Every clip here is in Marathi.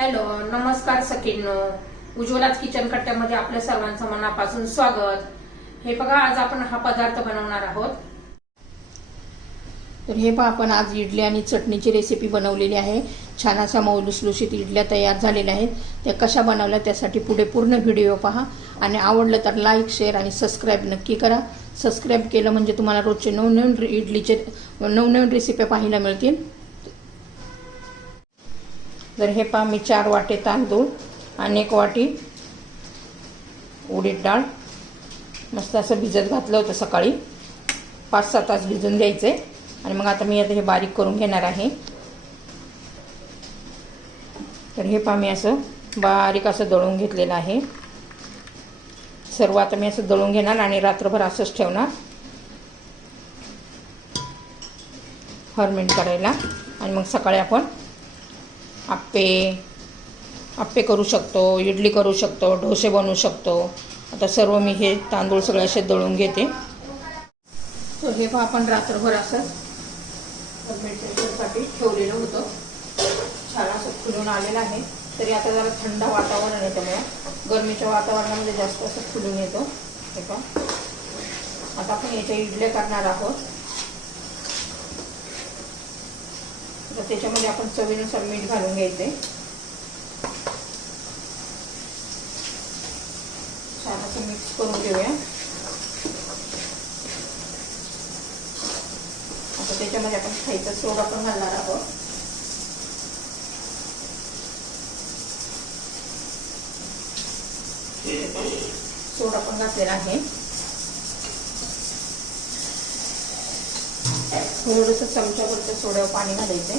हॅलो, नमस्कार सखींनो. उज्ज्वलाच किचन कट्ट्यामध्ये आपल्या सर्वांचं मनापासून स्वागत. हे बघा, आज आपण हा पदार्थ बनवणार आहोत. तर हे पहा, आपण आज इडली आणि चटणीची रेसिपी बनवलेली आहे. छान अशा मऊलुसलुशीत इडल्या तयार झालेल्या आहेत. त्या कशा बनवल्या त्यासाठी पुढे पूर्ण व्हिडिओ पहा आणि आवडलं तर लाईक, शेअर आणि सबस्क्राईब नक्की करा. सबस्क्राईब केलं म्हणजे तुम्हाला रोजचे नवनवीन इडलीचे नवनवीन रेसिपी पाहायला मिळतील. तर हे पहा, मी 4 वाटे तांदूळ आणि 1 वाटी उडीद डाळ मस्त असं भिजत घातलं होतं सकाळी. 5-6 तास भिजून द्यायचे आणि मग आता मी हे बारीक करून घेणार आहे. तर हे पहा, मी असं बारीक असं दळून घेतलेलं आहे. सर्व आता मी असं दळून घेणार आणि रात्रभर असंच ठेवणार फर्मेंट करायला. आणि मग सकाळी आपण आप्पे करू शकतो, इडली करू शकतो, डोसे बनवू शकतो. आता सर्व मी हे तांदूळ सगळे असे दळून घेते. तर हे पहा, आपण रात्रभर असं फर्मेंटेशनसाठी ठेवलेलं होतं. छान असं फुलून आलेलं आहे. तरी आता जरा थंड वातावरण आहे, त्यामुळे गरमीच्या वातावरणामध्ये जास्त असं फुलून येतो. हे पहा, आता आपण याच्या इडल्या करणार आहोत. तर त्याच्यामध्ये आपण चवीनुसार मीठ घालून घ्यायचे. छान असं मिक्स करून घेऊया. आता त्याच्यामध्ये आपण खायचा सोडा पण घालणार आहोत. सोडा पण घातलेला आहे. थोडंसं चमच्यावरचं सोड्यावर पाणी घालायचं.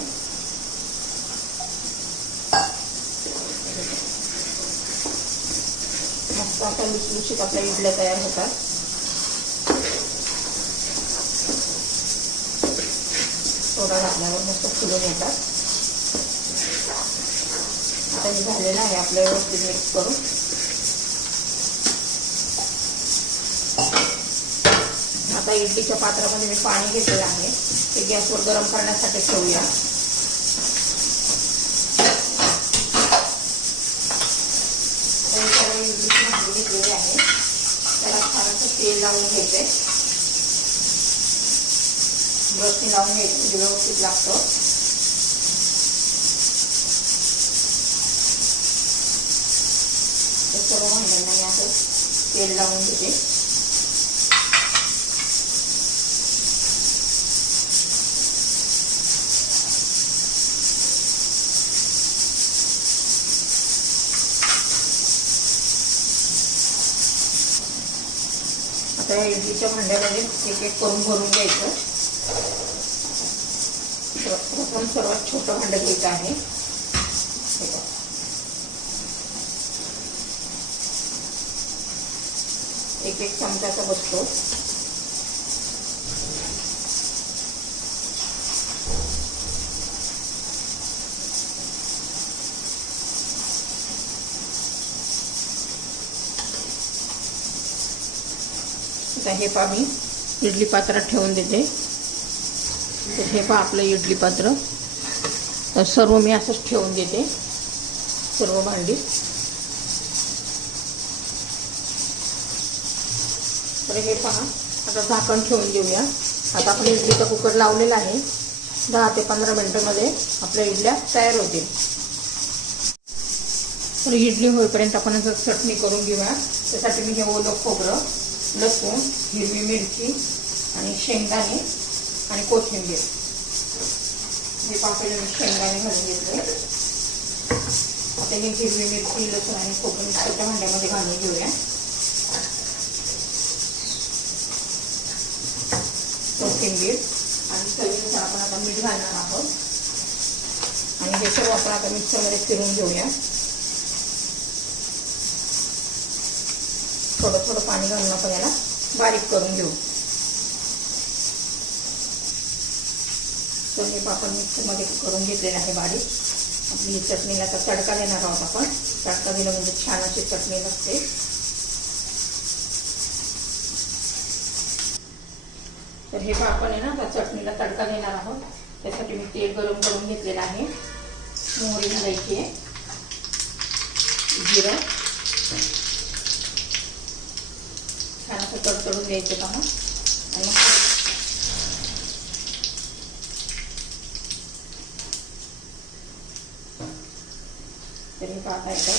मस्त आता लुसलुशीत आपल्या इडल्या तयार होतात. सोडा घातल्यावर मस्त फुलून येतात. आता हे झालेलं आहे आपलं व्यवस्थित मिक्स करून. आता इडलीच्या पात्रामध्ये मी पाणी घेतलेलं आहे. ते गॅसवर गरम करण्यासाठी ठेवूया. इडलीची भांडी घेतलेली आहे. त्याला छान असं तेल लावून घ्यायचंय. ब्रशने लावून घ्यायचं म्हणजे व्यवस्थित लागतं. सर्व भांड्यांना मी असं तेल लावून घेते. आता इडलीच्या भांड्यामध्ये एक करून भरून घ्यायचं. प्रथम सर्वात छोटं भांडं घ्यायचं आहे. एक चमचाचा बसतो. आता हे पहा, मी इडली पात्रात ठेवून देते. तर हे पहा आपलं इडली पात्र. तर सर्व मी असंच ठेवून देते, सर्व भांडी. तर हे पहा, आता झाकण ठेवून देऊया. आता आपण इडलीचा कुकर लावलेला आहे. 10 ते 15 मिनिटांमध्ये आपल्या इडल्या तयार होतील. तर इडली होईपर्यंत आपण असं चटणी करून घेऊया. त्यासाठी मी हे ओलं खोबरं, लसूण, हिरवी मिरची आणि शेंगदाणे आणि कोथिंबीर हे पापड मी शेंगदाणे घालून घेतले. आता ही हिरवी मिरची, लसूण आणि खोबरं मिक्सरच्या भांड्यामध्ये घालून घेऊया. कोथिंबीर आणि चवीनुसार आपण आता मीठ घालणार आहोत. आणि हे सर्व आपण आता मिक्सरमध्ये फिरून घेऊया. थोडं थोडं पाणी घालून आपण याला बारीक करून घेऊ. तर हे आपण मिक्सरमध्ये करून घेतलेलं आहे बारीक. आपली चटणीला आता तडका देणार आहोत आपण. तडका दिला म्हणजे छान अशी चटणी लागते. तर हे आपण आहे ना, आता चटणीला तडका देणार आहोत. त्यासाठी मी तेल गरम करून घेतलेलं आहे. मोहरी घालायची आहे. जिरं छान असं तडतडून द्यायचं पहा. आणि मग तर हे पाहता येतं.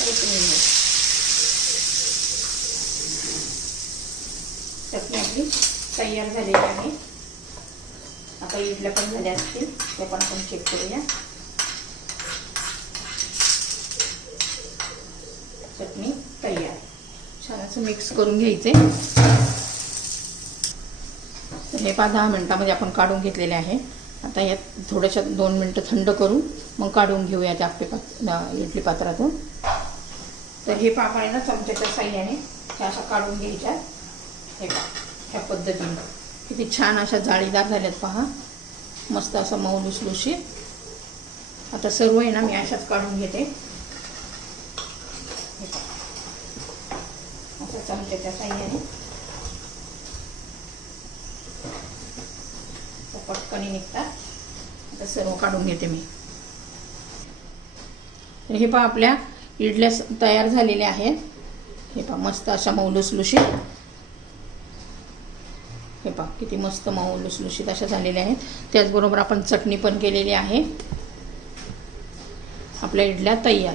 चटणी आपली तयार झालेली आहे. आता इडल्या पण झाल्या असतील, ते पण आपण चेक करूया. चटणी तयार. छान असं मिक्स करून घ्यायचे. तर हे 10 मिनिटामध्ये आपण काढून घेतलेले आहे. आता यात थोड्याशा 2 मिनिटं थंड करून मग काढून घेऊया त्या इडली पात्रातून. तर हे पापड आहे ना चमच्याच्या साह्याने त्या अशा काढून घ्यायच्या. हे पहा ह्या पद्धतीने किती छान अशा जाळीदार झाल्यात पहा. मस्त असं मऊ लुसलुशीत. आता सर्व आहे ना मी अशाच काढून घेते. हे पहा असं चमच्याच्या साह्याने पटकनी निघतात. आता सर्व काढून घेते मी. हे पहा आपल्या इडल्या तयार झालेल्या आहेत. हे पहा मस्त अशा मऊ लुसलुशीत. हे पहा किती मस्त मऊ लुसलुशीत अशा झालेल्या आहेत. त्याचबरोबर आपण चटणी पण केलेली आहे. आपल्या इडल्या तयार.